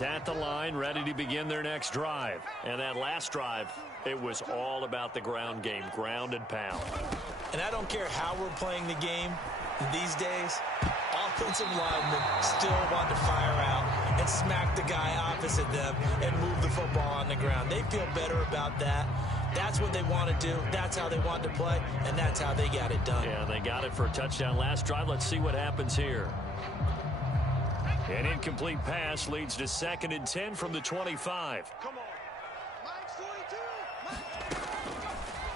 At the line, ready to begin their next drive. And that last drive, it was all about the ground game, ground and pound. And I don't care how we're playing the game these days, offensive linemen still want to fire out and smack the guy opposite them and move the football on the ground. They feel better about that. That's what they want to do. That's how they want to play, and that's how they got it done. Yeah, they got it for a touchdown last drive. Let's see what happens here. An incomplete pass leads to 2nd and 10 from the 25.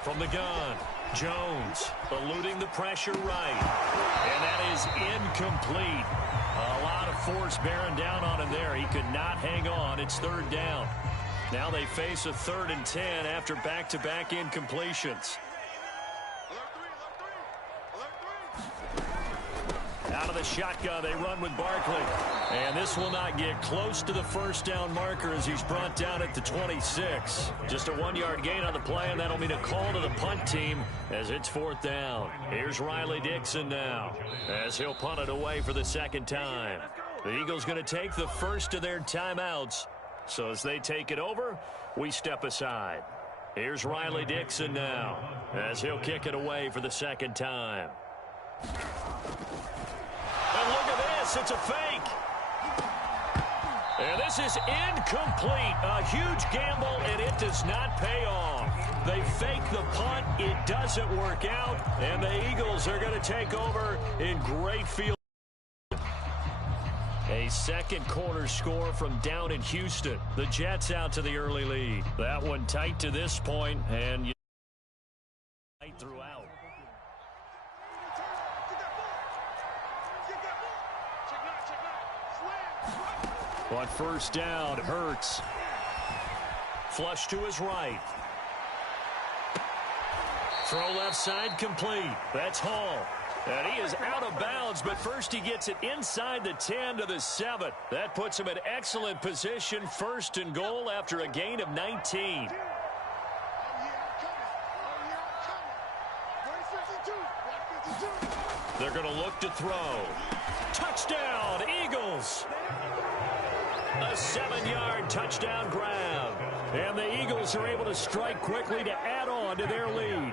From the gun, Jones eluding the pressure right. And that is incomplete. A lot of force bearing down on him there. He could not hang on. It's 3rd down. Now they face a 3rd and 10 after back-to-back incompletions. Out of the shotgun, they run with Barkley. And this will not get close to the 1st down marker as he's brought down at the 26. Just a 1-yard gain on the play, and that'll mean a call to the punt team as it's 4th down. Here's Riley Dixon now as he'll punt it away for the 2nd time. The Eagles going to take the first of their timeouts. So as they take it over, we step aside. Here's Riley Dixon now as he'll kick it away for the 2nd time. And look at this, it's a fake. And this is incomplete. A huge gamble, and it does not pay off. They fake the punt, it doesn't work out, and the Eagles are going to take over in great field. A 2nd quarter score from down in Houston. The Jets out to the early lead. That one tight to this point, and tight throughout. On 1st down, Hurts. Flush to his right. Throw left side complete. That's Hall. And he is out of bounds, but first he gets it inside the 10 to the 7. That puts him in excellent position, 1st and goal after a gain of 19. They're going to look to throw. Touchdown, Eagles! A 7-yard touchdown grab. And the Eagles are able to strike quickly to add on to their lead.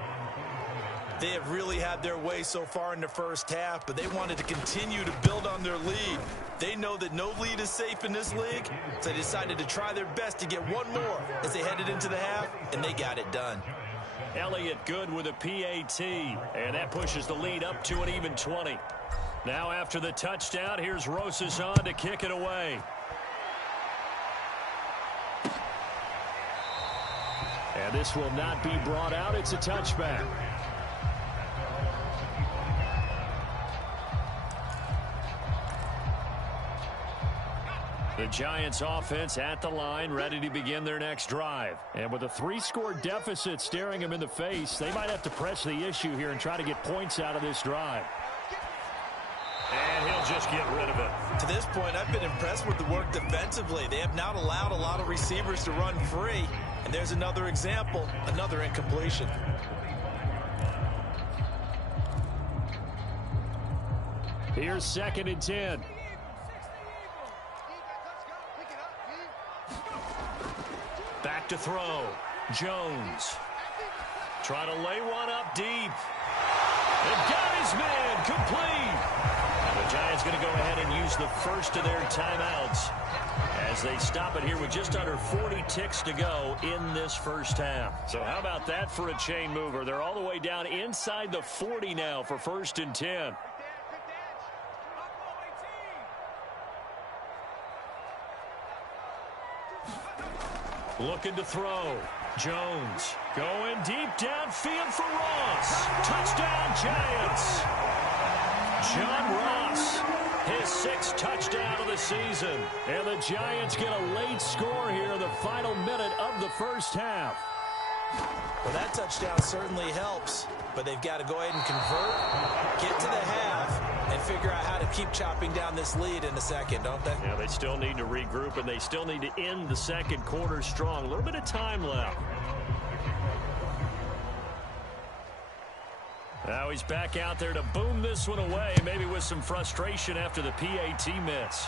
They have really had their way so far in the first half, but they wanted to continue to build on their lead. They know that no lead is safe in this league, so they decided to try their best to get one more as they headed into the half, and they got it done. Elliott good with a PAT, and that pushes the lead up to an even 20. Now after the touchdown, here's Rosas on to kick it away. And this will not be brought out. It's a touchback. The Giants offense at the line, ready to begin their next drive. And with a 3-score deficit staring them in the face, they might have to press the issue here and try to get points out of this drive. And he'll just get rid of it. To this point, I've been impressed with the work defensively. They have not allowed a lot of receivers to run free. And there's another example, another incompletion. Here's 2nd and 10. Back to throw. Jones. Trying to lay one up deep. And got his man complete. The Giants going to go ahead and use the first of their timeouts as they stop it here with just under 40 ticks to go in this first half. So how about that for a chain mover? They're all the way down inside the 40 now for 1st and 10. Looking to throw. Jones going deep downfield for Ross. Touchdown, Giants. John Ross, his 6th touchdown of the season. And the Giants get a late score here in the final minute of the first half. Well, that touchdown certainly helps, but they've got to go ahead and convert, get to the half, and figure out how to keep chopping down this lead in the second, don't they? Yeah, they still need to regroup, and they still need to end the 2nd quarter strong. A little bit of time left. Now he's back out there to boom this one away, maybe with some frustration after the PAT miss.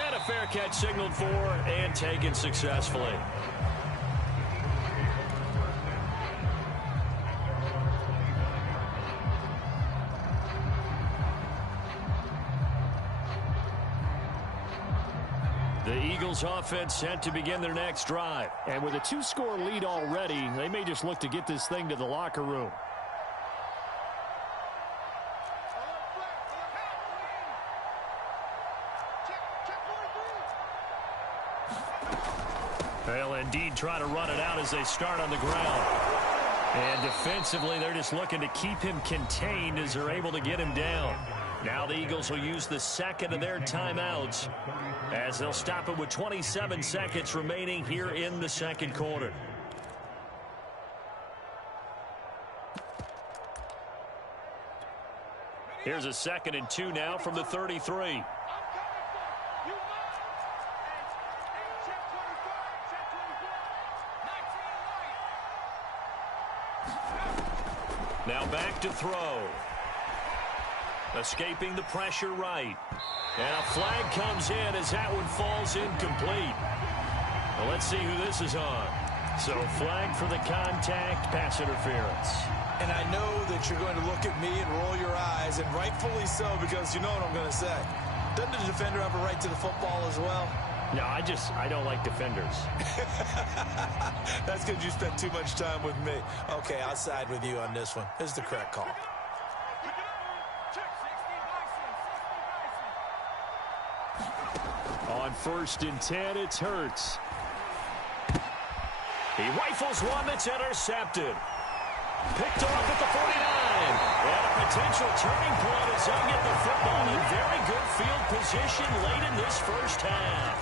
And a fair catch signaled for and taken successfully. The Eagles offense set to begin their next drive. And with a 2-score lead already, they may just look to get this thing to the locker room. They'll indeed try to run it out as they start on the ground. And defensively, they're just looking to keep him contained as they're able to get him down. Now the Eagles will use the second of their timeouts as they'll stop it with 27 seconds remaining here in the second quarter. Here's a 2nd and 2 now from the 33. Now back to throw. Escaping the pressure right. And a flag comes in as that one falls incomplete. Well, let's see who this is on. So flag for the contact, pass interference. And I know that you're going to look at me and roll your eyes, and rightfully so, because you know what I'm going to say. Doesn't the defender have a right to the football as well? No, I don't like defenders. That's because you spent too much time with me. Okay, I'll side with you on this one. This is the correct call. On 1st and 10, it's Hurts. He rifles one that's intercepted. Picked off at the 49. And a potential turning point as they get the football in very good field position late in this first half.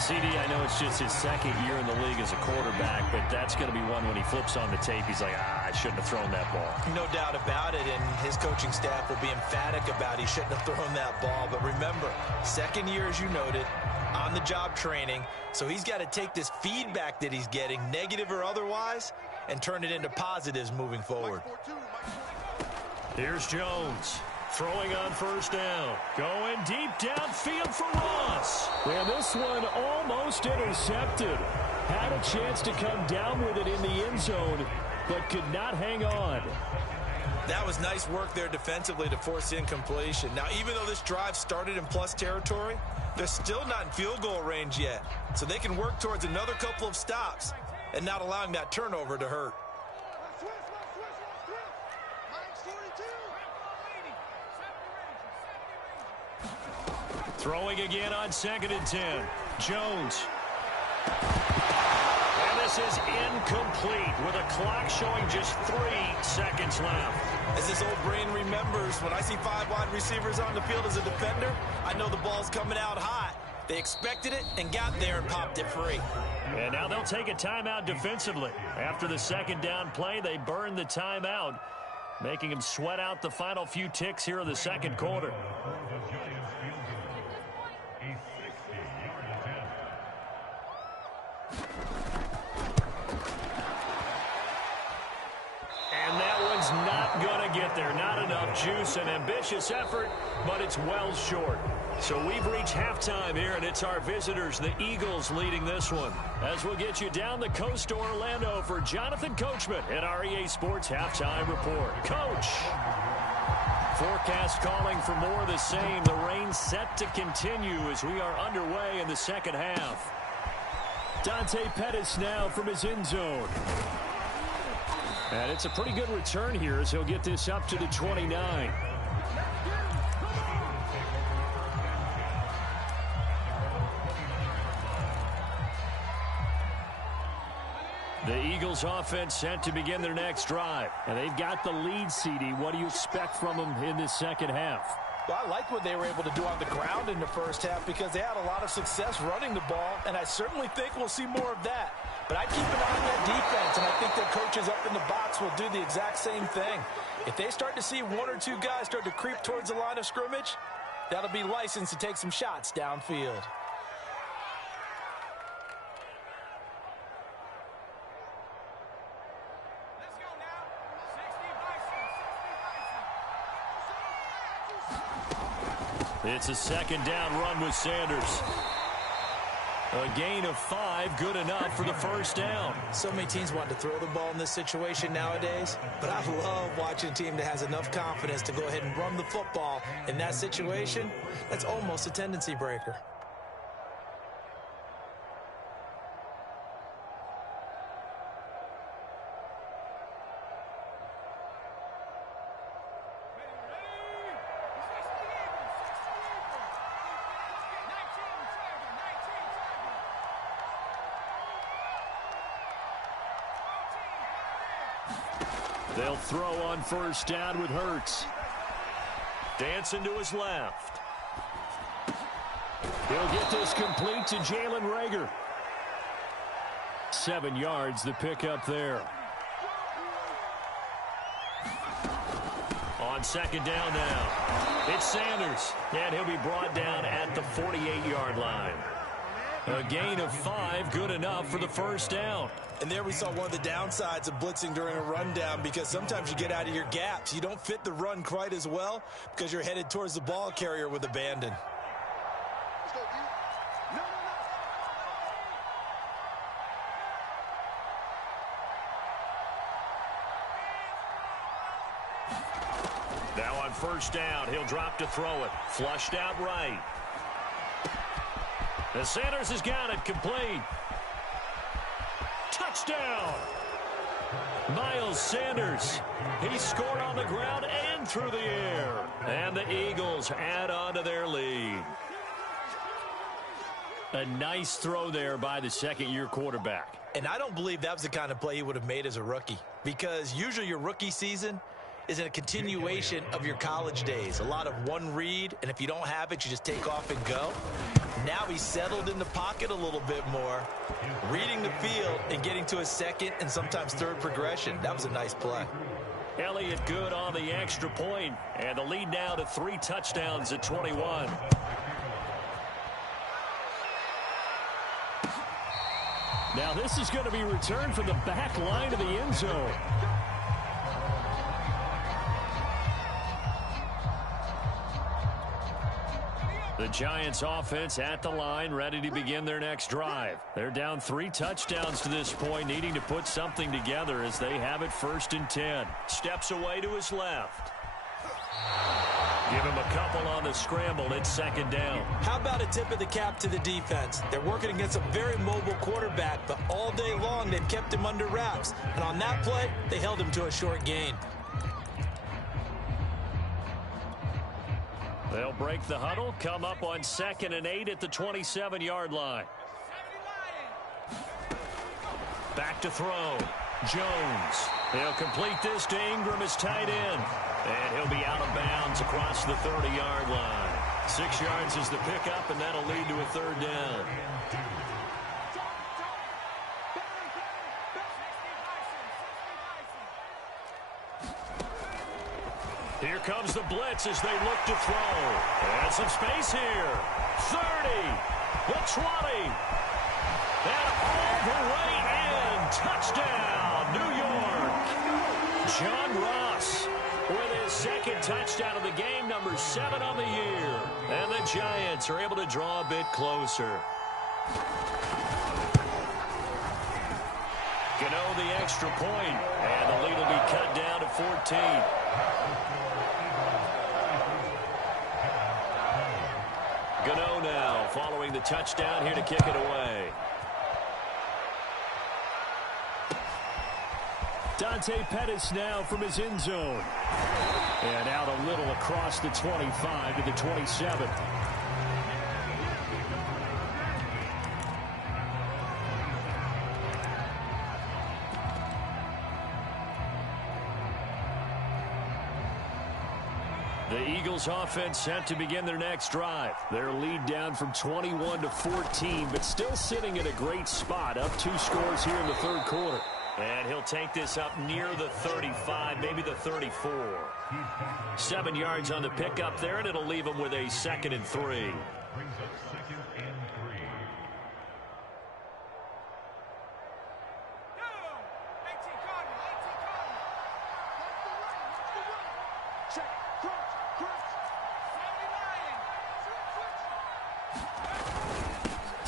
CD, I know it's just his 2nd year in the league as a quarterback, but that's going to be one when he flips on the tape. He's like, I shouldn't have thrown that ball. No doubt about it, and his coaching staff will be emphatic about he shouldn't have thrown that ball. But remember, 2nd year, as you noted, on-the-job training, so he's got to take this feedback that he's getting, negative or otherwise, and turn it into positives moving forward. Here's Jones. Throwing on 1st down. Going deep downfield for Ross. And this one almost intercepted. Had a chance to come down with it in the end zone, but could not hang on. That was nice work there defensively to force incompletion. Now, even though this drive started in plus territory, they're still not in field goal range yet. So they can work towards another couple of stops and not allowing that turnover to hurt. Throwing again on 2nd and 10. Jones. And this is incomplete with a clock showing just 3 seconds left. As this old brain remembers, when I see 5 wide receivers on the field as a defender, I know the ball's coming out hot. They expected it and got there and popped it free. And now they'll take a timeout defensively. After the 2nd down play, they burn the timeout, making them sweat out the final few ticks here in the 2nd quarter. And that one's not going to get there. Not enough juice. An ambitious effort, but it's well short. So we've reached halftime here, and it's our visitors, the Eagles, leading this one. As we'll get you down the coast to Orlando for Jonathan Coachman at our EA Sports Halftime Report. Coach! Forecast calling for more of the same. The rain set to continue as we are underway in the 2nd half. Dante Pettis now from his end zone. And it's a pretty good return here as he'll get this up to the 29. The Eagles offense set to begin their next drive. And they've got the lead, CD. What do you expect from them in this 2nd half? Well, I like what they were able to do on the ground in the 1st half because they had a lot of success running the ball, and I certainly think we'll see more of that. But I'd keep an eye on that defense, and I think their coaches up in the box will do the exact same thing. If they start to see 1 or 2 guys start to creep towards the line of scrimmage, that'll be licensed to take some shots downfield. It's a second down run with Sanders. A gain of 5, good enough for the first down. So many teams want to throw the ball in this situation nowadays, but I love watching a team that has enough confidence to go ahead and run the football. In that situation, that's almost a tendency breaker. They'll throw on first down with Hurts. Dancing to his left. He'll get this complete to Jalen Reagor. 7 yards, the pickup there. On second down now, it's Sanders, and he'll be brought down at the 48-yard line. A gain of 5, good enough for the first down. And there we saw one of the downsides of blitzing during a rundown, because sometimes you get out of your gaps. You don't fit the run quite as well because you're headed towards the ball carrier with abandon. Now on first down, he'll drop to throw it. Flushed out right. And Sanders has got it complete. Touchdown! Miles Sanders. He scored on the ground and through the air. And the Eagles add on to their lead. A nice throw there by the second-year quarterback. And I don't believe that was the kind of play he would have made as a rookie, because usually your rookie season is a continuation of your college days. A lot of one read, and if you don't have it, you just take off and go. Now he's settled in the pocket a little bit more, reading the field and getting to a second and sometimes third progression. That was a nice play. Elliott good on the extra point, and the lead now to 3 touchdowns at 21. Now this is going to be returned from the back line of the end zone. The Giants offense at the line, ready to begin their next drive. They're down 3 touchdowns to this point, needing to put something together as they have it 1st and 10. Steps away to his left. Give him a couple on the scramble. It's 2nd down. How about a tip of the cap to the defense? They're working against a very mobile quarterback, but all day long they've kept him under wraps. And on that play, they held him to a short gain. They'll break the huddle, come up on 2nd and 8 at the 27-yard line. Back to throw. Jones. He'll complete this to Ingram, his tight end. And he'll be out of bounds across the 30-yard line. 6 yards is the pickup, and that'll lead to a 3rd down. Here comes the blitz as they look to throw. And some space here. 30. The 20. And all the way in. Touchdown, New York. John Ross with his 2nd touchdown of the game, number 7 on the year. And the Giants are able to draw a bit closer. Gano the extra point. And the lead will be cut down to 14. Gano now following the touchdown here to kick it away. Dante Pettis now from his end zone. And out a little across the 25 to the 27. The Eagles offense set to begin their next drive. Their lead down from 21 to 14, but still sitting at a great spot, up 2 scores here in the 3rd quarter. And he'll take this up near the 35, maybe the 34. 7 yards on the pickup there, and it'll leave him with a 2nd and 3.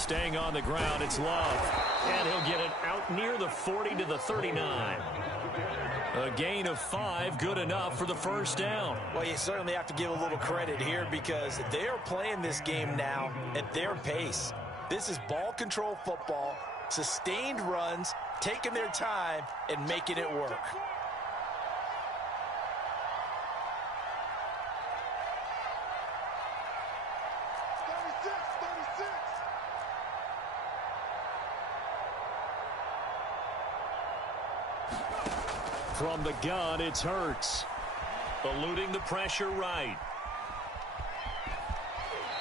Staying on the ground, it's Love. And he'll get it out near the 40 to the 39. A gain of 5, good enough for the first down. Well, you certainly have to give a little credit here because they are playing this game now at their pace. This is ball control football, sustained runs, taking their time, and making it work. From the gun, it's Hurts. Eluding the pressure right.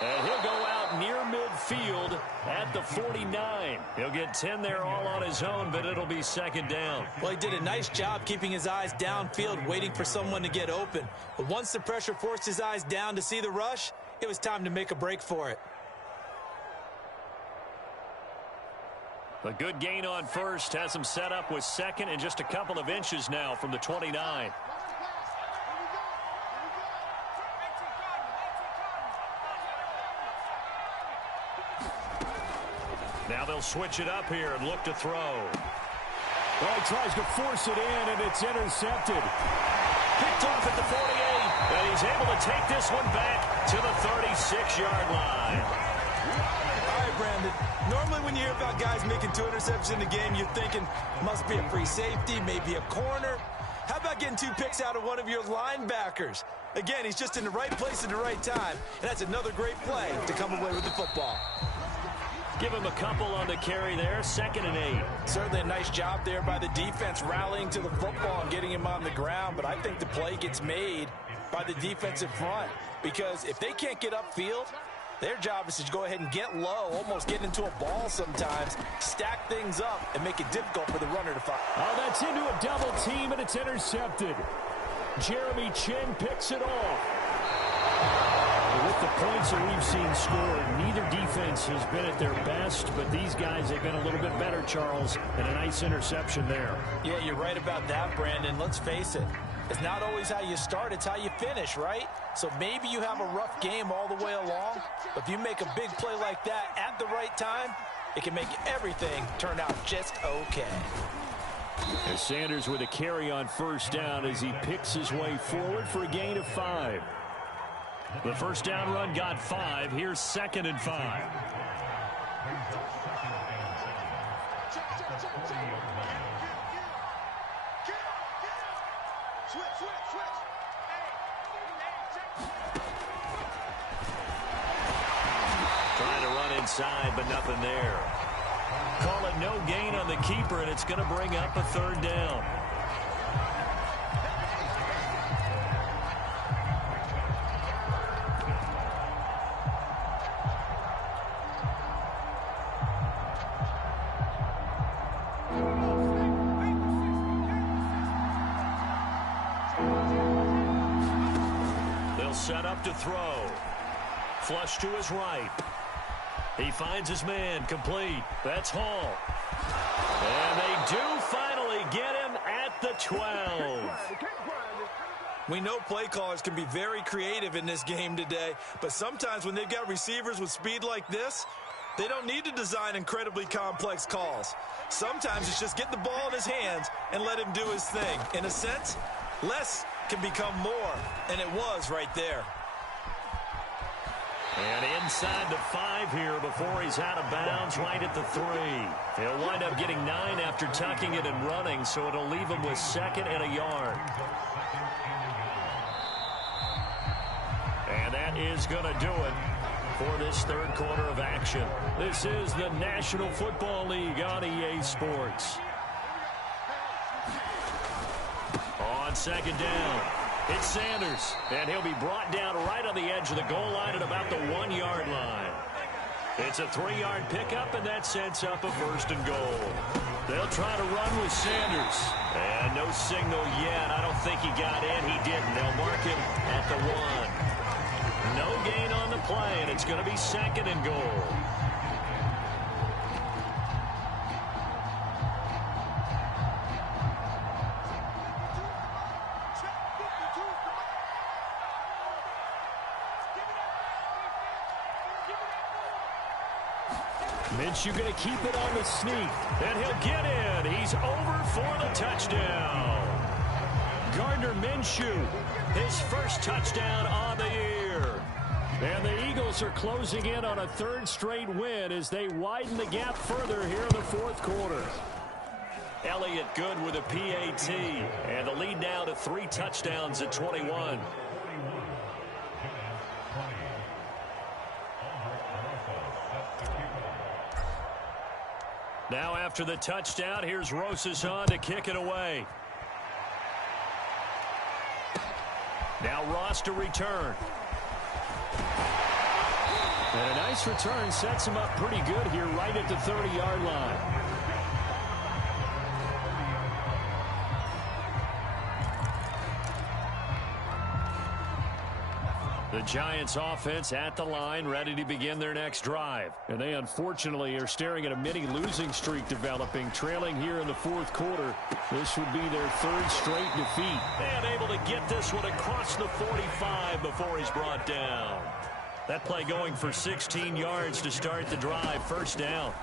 And he'll go out near midfield at the 49. He'll get 10 there all on his own, but it'll be second down. Well, he did a nice job keeping his eyes downfield, waiting for someone to get open. But once the pressure forced his eyes down to see the rush, it was time to make a break for it. A good gain on first has him set up with second and just a couple of inches now from the 29. Now they'll switch it up here and look to throw. Well, he tries to force it in, and it's intercepted. Picked off at the 48, and he's able to take this one back to the 36-yard line. All right, Brandon. Normally when you hear about guys making 2 interceptions in the game, you're thinking must be a free safety, maybe a corner. How about getting 2 picks out of one of your linebackers? Again, he's just in the right place at the right time, and that's another great play to come away with the football. Give him a couple on the carry there, 2nd and 8. Certainly a nice job there by the defense rallying to the football and getting him on the ground, but I think the play gets made by the defensive front because if they can't get upfield, their job is to go ahead and get low, almost get into a ball sometimes, stack things up, and make it difficult for the runner to find. Oh, that's into a double team, and it's intercepted. Jeremy Chin picks it off. With the points that we've seen scored, neither defense has been at their best, but these guys have been a little bit better, Charles, and a nice interception there. Yeah, you're right about that, Brandon. Let's face it. It's not always how you start, it's how you finish, right? So maybe you have a rough game all the way along, but if you make a big play like that at the right time, it can make everything turn out just okay. As Sanders with a carry on first down as he picks his way forward for a gain of 5. The first down run got 5. Here's 2nd and 5. Trying to run inside, but nothing there. Call it no gain on the keeper, and it's going to bring up a 3rd down. Set up to throw. Flush to his right. He finds his man complete. That's Hall. And they do finally get him at the 12. We know play callers can be very creative in this game today, but sometimes when they've got receivers with speed like this, they don't need to design incredibly complex calls. Sometimes it's just get the ball in his hands and let him do his thing. In a sense, less can become more, and it was right there. And inside the 5 here before he's out of bounds, right at the 3. He'll wind up getting 9 after tucking it and running, so it'll leave him with 2nd and a yard. And that is going to do it for this 3rd quarter of action. This is the National Football League on EA Sports. On 2nd down, it's Sanders, and he'll be brought down right on the edge of the goal line at about the 1-yard line. It's a 3-yard pickup, and that sets up a 1st and goal. They'll try to run with Sanders, and no signal yet. I don't think he got in. He didn't. They'll mark him at the 1. No gain on the play, and it's going to be 2nd and goal. Minshew going to keep it on the sneak. And he'll get in. He's over for the touchdown. Gardner Minshew, his first touchdown on the year. And the Eagles are closing in on a third straight win as they widen the gap further here in the fourth quarter. Elliott good with a PAT. And the lead now to 3 touchdowns at 21. Now after the touchdown, here's Rosas on to kick it away. Now Ross to return. And a nice return sets him up pretty good here right at the 30-yard line. The Giants offense at the line, ready to begin their next drive. And they unfortunately are staring at a mini losing streak developing, trailing here in the fourth quarter. This would be their third straight defeat. And able to get this one across the 45 before he's brought down. That play going for 16 yards to start the drive, first down.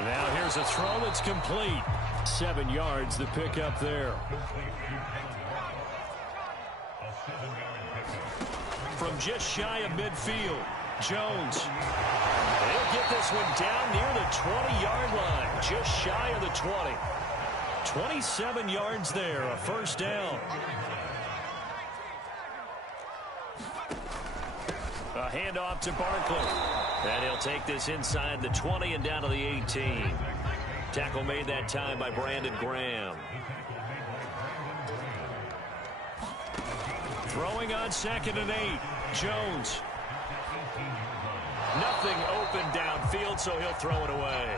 Now here's a throw that's complete. 7 yards the pickup there. From just shy of midfield, Jones. He'll get this one down near the 20-yard line, just shy of the 20. 27 yards there, a first down. A handoff to Barkley. And he'll take this inside the 20 and down to the 18. Tackle made that time by Brandon Graham. Throwing on 2nd and 8. Jones. Nothing open downfield, so he'll throw it away.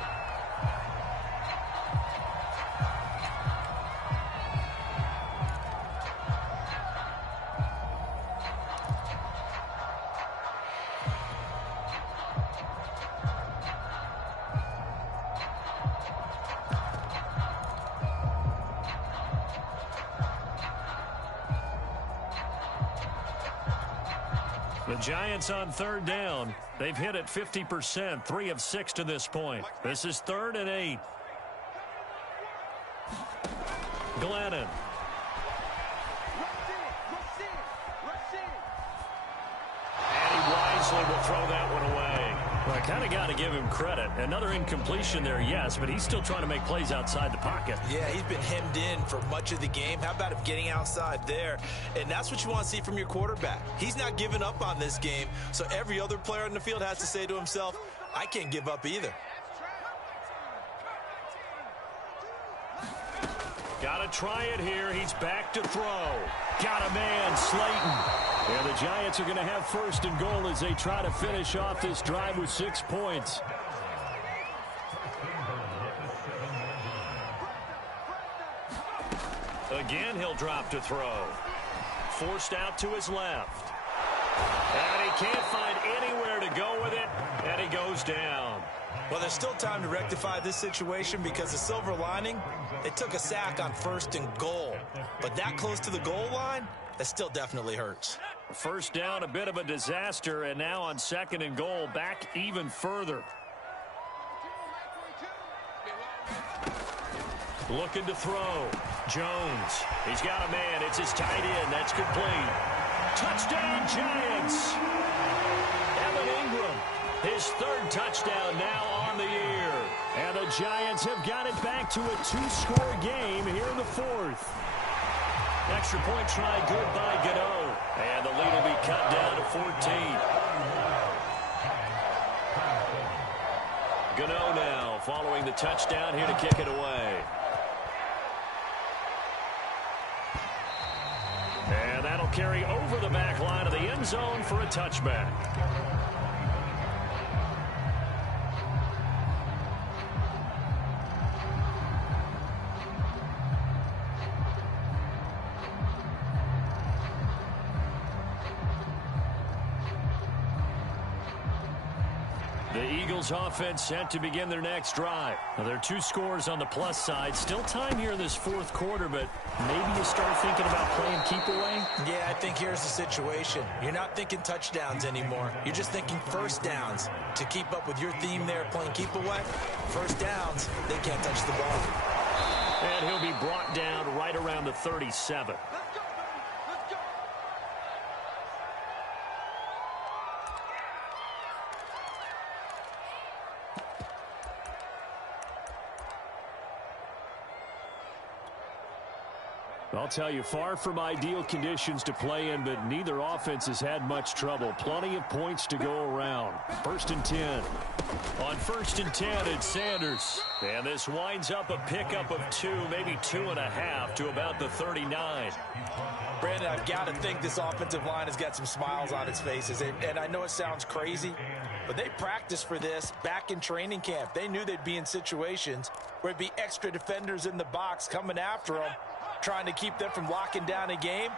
The Giants on third down. They've hit it 50%, 3 of 6 to this point. This is 3rd and 8. Glennon. And he wisely will throw that one away. Well, I kind of got to give him credit. Another incompletion there, yes, but he's still trying to make plays outside the pocket. Yeah, he's been hemmed in for much of the game. How about him getting outside there? And that's what you want to see from your quarterback. He's not giving up on this game, so every other player in the field has to say to himself, I can't give up either. Got to try it here. He's back to throw. Got a man, Slayton. And the Giants are going to have 1st and goal as they try to finish off this drive with 6 points. Again, he'll drop to throw. Forced out to his left. And he can't find anywhere to go with it, and he goes down. Well, there's still time to rectify this situation because the silver lining, they took a sack on 1st and goal. But that close to the goal line, that still definitely hurts. First down, a bit of a disaster, and now on 2nd and goal, back even further. Looking to throw. Jones. He's got a man. It's his tight end. That's complete. Touchdown, Giants. Evan Ingram, his 3rd touchdown now on the year. And the Giants have got it back to a 2-score game here in the 4th. Extra point try good by Gano. And the lead will be cut down to 14. Gano now following the touchdown here to kick it away. And that'll carry over the back line of the end zone for a touchback. The The Eagles offense set to begin their next drive. Now, there are 2 scores on the plus side. Still time here in this fourth quarter, but maybe you start thinking about playing keep away? Yeah, I think here's the situation. You're not thinking touchdowns anymore. You're just thinking first downs. To keep up with your theme there, playing keep away, first downs, they can't touch the ball. And he'll be brought down right around the 37. I'll tell you, far from ideal conditions to play in, but neither offense has had much trouble. Plenty of points to go around. 1st and 10. On 1st and 10, it's Sanders. And this winds up a pickup of 2, maybe 2.5 to about the 39. Brandon, I've got to think this offensive line has got some smiles on its faces. And I know it sounds crazy, but they practiced for this back in training camp. They knew they'd be in situations where there'd be extra defenders in the box coming after them, trying to keep them from locking down a game.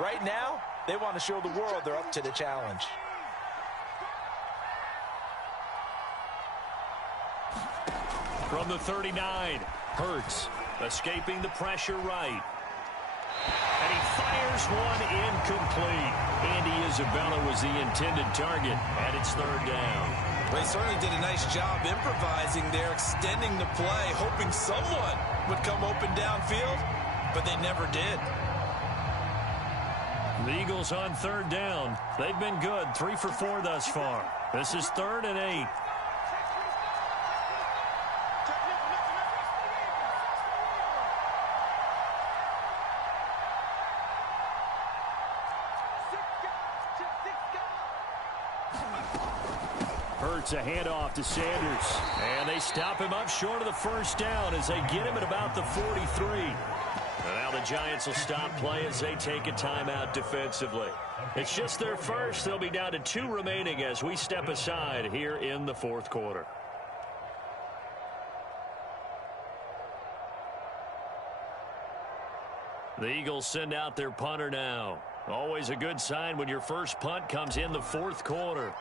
Right now, they want to show the world they're up to the challenge. From the 39, Hurts escaping the pressure right. And he fires one incomplete. Andy Isabella was the intended target, and it's 3rd down. They certainly did a nice job improvising there, extending the play, hoping someone would come open downfield, but they never did. The Eagles on 3rd down. They've been good, 3 for 4 thus far. This is 3rd and 8. Hurts a handoff to Sanders. And they stop him up short of the 1st down as they get him at about the 43. And now the Giants will stop play as they take a timeout defensively. It's just their first. They'll be down to 2 remaining as we step aside here in the 4th quarter. The Eagles send out their punter now. Always a good sign when your first punt comes in the 4th quarter.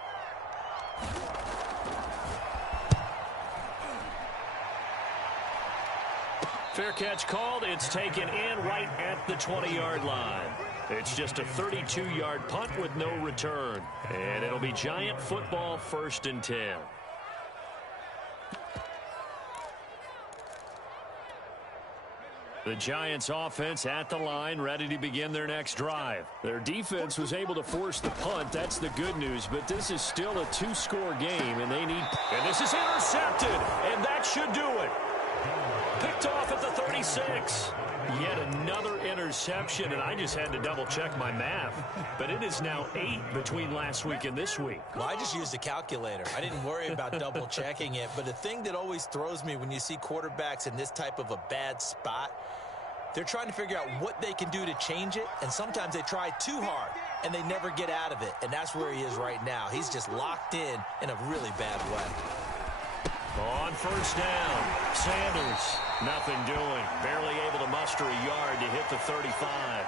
Fair catch called. It's taken in right at the 20-yard line. It's just a 32-yard punt with no return. And it'll be Giant football, 1st and 10. The Giants offense at the line, ready to begin their next drive. Their defense was able to force the punt. That's the good news, but this is still a 2-score game, and they need... And this is intercepted, and that should do it. Picked off at the 36. Yet another interception, and I just had to double-check my math. But it is now 8 between last week and this week. Well, I just used a calculator. I didn't worry about double-checking it. But the thing that always throws me when you see quarterbacks in this type of a bad spot, they're trying to figure out what they can do to change it, and sometimes they try too hard, and they never get out of it. And that's where he is right now. He's just locked in a really bad way. On 1st down, Sanders, nothing doing. Barely able to muster a yard to hit the 35.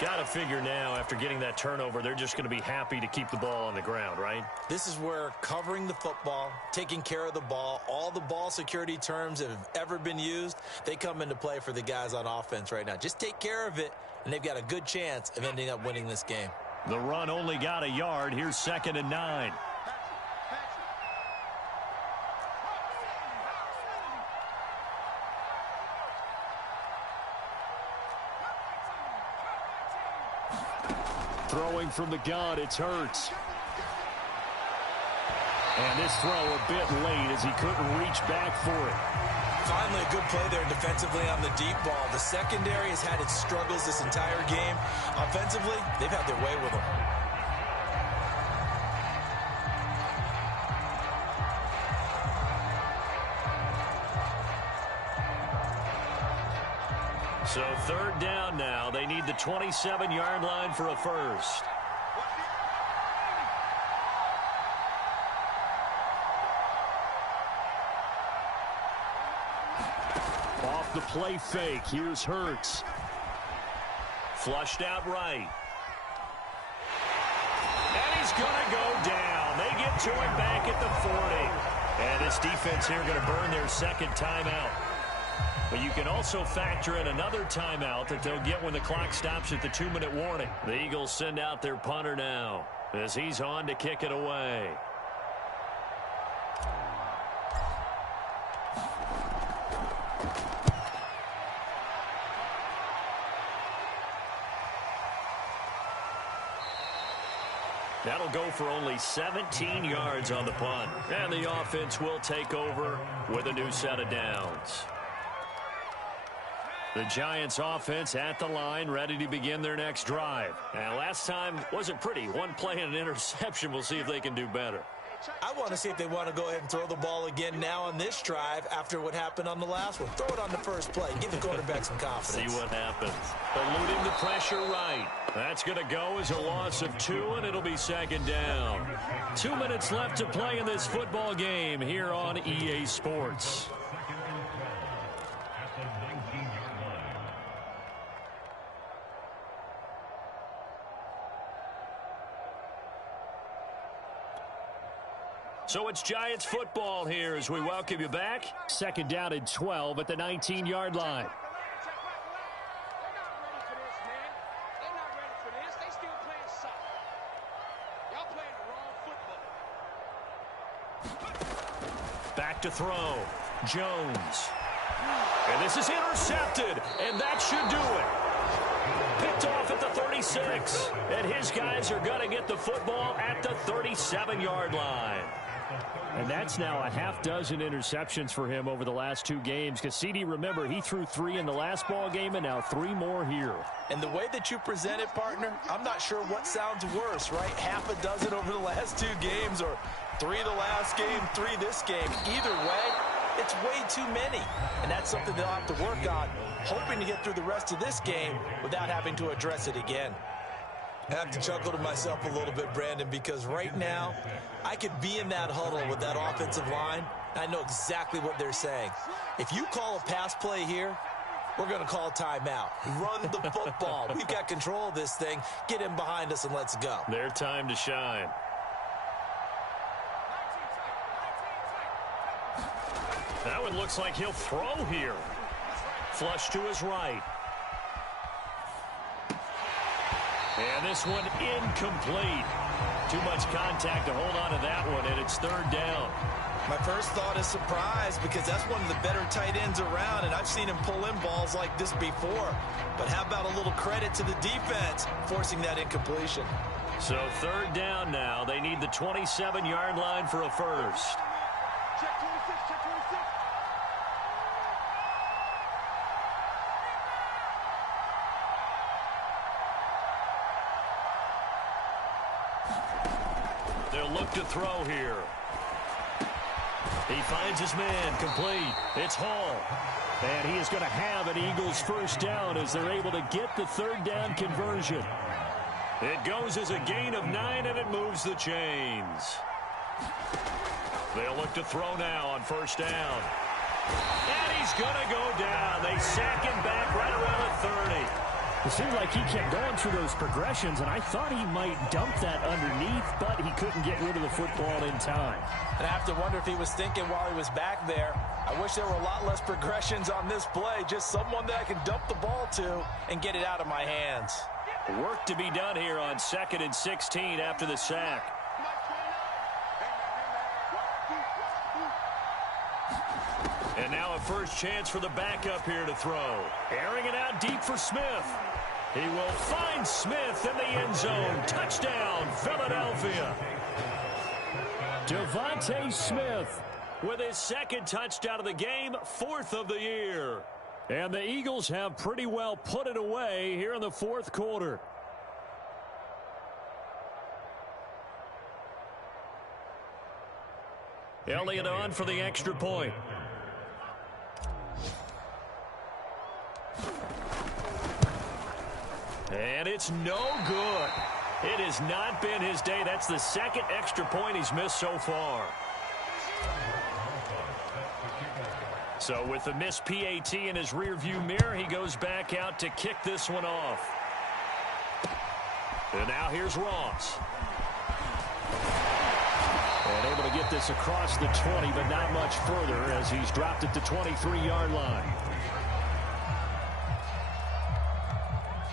Got to figure now, after getting that turnover, they're just going to be happy to keep the ball on the ground, right? This is where covering the football, taking care of the ball, all the ball security terms that have ever been used, they come into play for the guys on offense right now. Just take care of it, and they've got a good chance of ending up winning this game. The run only got a yard. Here's 2nd and 9. Throwing from the gun, it's Hurts. And this throw a bit late as he couldn't reach back for it. Finally, a good play there defensively on the deep ball. The secondary has had its struggles this entire game. Offensively, they've had their way with them. So 3rd down now. They need the 27-yard line for a first. Off the play fake. Here's Hurts. Flushed out right. And he's going to go down. They get to him back at the 40. And this defense here going to burn their second timeout. But you can also factor in another timeout that they'll get when the clock stops at the 2-minute warning. The Eagles send out their punter now as he's on to kick it away. That'll go for only 17 yards on the punt. And the offense will take over with a new set of downs. The Giants offense at the line, ready to begin their next drive. And last time wasn't pretty. One play and an interception. We'll see if they can do better. I want to see if they want to go ahead and throw the ball again now on this drive after what happened on the last one. Throw it on the first play. Give the quarterback some confidence. See what happens. Eluding the pressure right. That's going to go as a loss of 2, and it'll be second down. 2 minutes left to play in this football game here on EA Sports. So it's Giants football here as we welcome you back. Second down and 12 at the 19-yard line. Back to throw. Jones. And this is intercepted, and that should do it. Picked off at the 36. And his guys are going to get the football at the 37-yard line. And that's now a half-dozen interceptions for him over the last 2 games. Because, CD, remember, he threw 3 in the last ball game and now 3 more here. And the way that you present it, partner, I'm not sure what sounds worse, right? Half a dozen over the last 2 games or 3 the last game, 3 this game. Either way, it's way too many. And that's something they'll have to work on, hoping to get through the rest of this game without having to address it again. I have to chuckle to myself a little bit, Brandon, because right now I could be in that huddle with that offensive line. I know exactly what they're saying. If you call a pass play here, we're going to call timeout. Run the football. We've got control of this thing. Get in behind us and let's go. Their time to shine. That one looks like he'll throw here. Flush to his right. And this one incomplete. Too much contact to hold on to that one, and it's third down. My first thought is surprise because that's one of the better tight ends around, and I've seen him pull in balls like this before. But how about a little credit to the defense forcing that incompletion? So third down now. They need the 27-yard line for a first. Check 26, check 26. They'll look to throw here. He finds his man, complete. It's Hall. And he is going to have an Eagles first down as they're able to get the third down conversion. It goes as a gain of 9, and it moves the chains. They'll look to throw now on first down. And he's going to go down. They sack him back right around the 30. It seemed like he kept going through those progressions, and I thought he might dump that underneath, but he couldn't get rid of the football in time. And I have to wonder if he was thinking while he was back there, I wish there were a lot less progressions on this play, just someone that I can dump the ball to and get it out of my hands. Work to be done here on 2nd and 16 after the sack. And now a first chance for the backup here to throw. Airing it out deep for Smith. He will find Smith in the end zone. Touchdown, Philadelphia. Devontae Smith with his second touchdown of the game, 4th of the year. And the Eagles have pretty well put it away here in the 4th quarter. Elliott on for the extra point. And it's no good. It has not been his day. That's the second extra point he's missed so far. So with the missed PAT in his rearview mirror, he goes back out to kick this one off. And now here's Ross. able to get this across the 20, but not much further as he's dropped at the 23-yard line.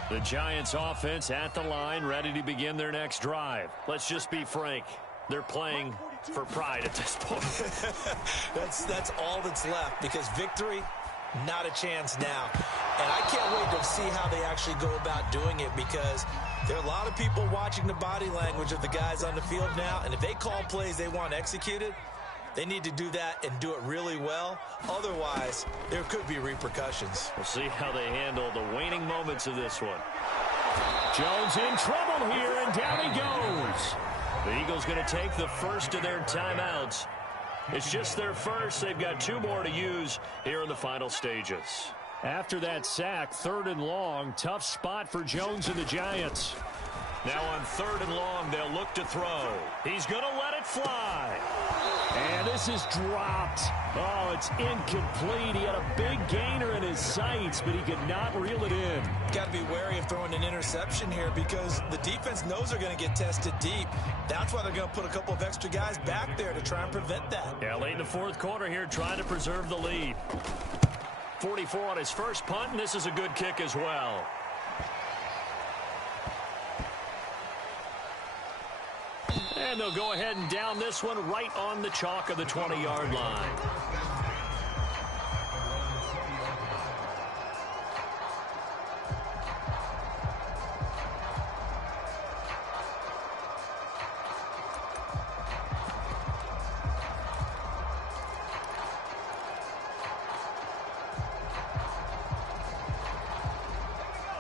The Giants offense at the line, ready to begin their next drive. Let's just be frank. They're playing for pride at this point. That's all that's left, because victory, not a chance now. And I can't wait to see how they actually go about doing it, because there are a lot of people watching the body language of the guys on the field now, and if they call plays they want executed, they need to do that and do it really well. Otherwise, there could be repercussions. We'll see how they handle the waning moments of this one. Jones in trouble here, and down he goes. The Eagles going to take the first of their timeouts. It's just their first. They've got 2 more to use here in the final stages. After that sack, 3rd and long, tough spot for Jones and the Giants. Now on 3rd and long, they'll look to throw. He's going to let it fly. And this is dropped. Oh, it's incomplete. He had a big gainer in his sights, but he could not reel it in. Got to be wary of throwing an interception here, because the defense knows they're going to get tested deep. That's why they're going to put a couple of extra guys back there to try and prevent that. Yeah, late in the 4th quarter here, trying to preserve the lead. 44 on his first punt, and this is a good kick as well. And they'll go ahead and down this one right on the chalk of the 20-yard line.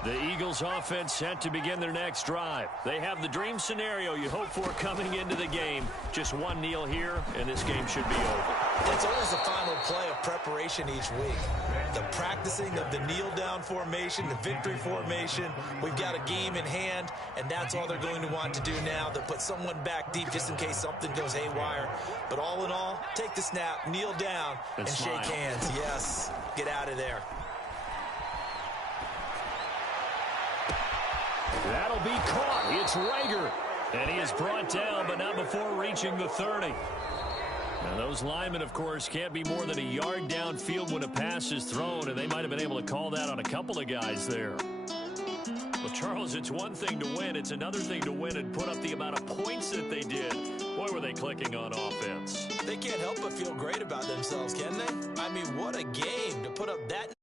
The Eagles offense set to begin their next drive. They have the dream scenario you hope for coming into the game. Just one kneel here, and this game should be over. It's always the final play of preparation each week. The practicing of the kneel-down formation, the victory formation. We've got a game in hand, and that's all they're going to want to do now. They'll put someone back deep just in case something goes haywire. But all in all, take the snap, kneel down, and shake hands. Yes, get out of there. That'll be caught. It's Rager. And he is brought down, but not before reaching the 30. Now, those linemen, of course, can't be more than a yard downfield when a pass is thrown, and they might have been able to call that on a couple of guys there. Well, Charles, it's one thing to win. It's another thing to win and put up the amount of points that they did. Boy, were they clicking on offense. They can't help but feel great about themselves, can they? I mean, what a game to put up that